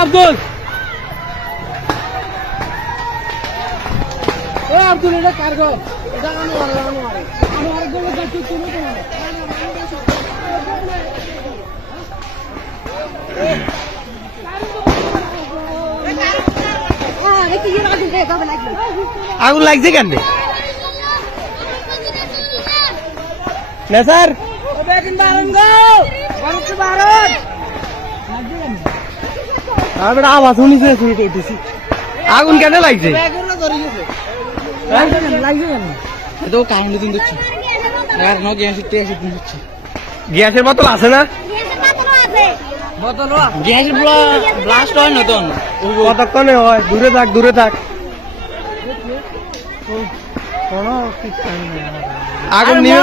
আব্দুল আব্দুল এটা কারগো এটা আমার গোলে যাচ্ছে তুমি আগুন লাগছে কেন না স্যার আওয়াজ শুনেছি উঠেছি আগুন কেন লাগছে গ্যাসের বোতল আছে না কতক্ষণে হয় দূরে থাক আগুন নিয়ে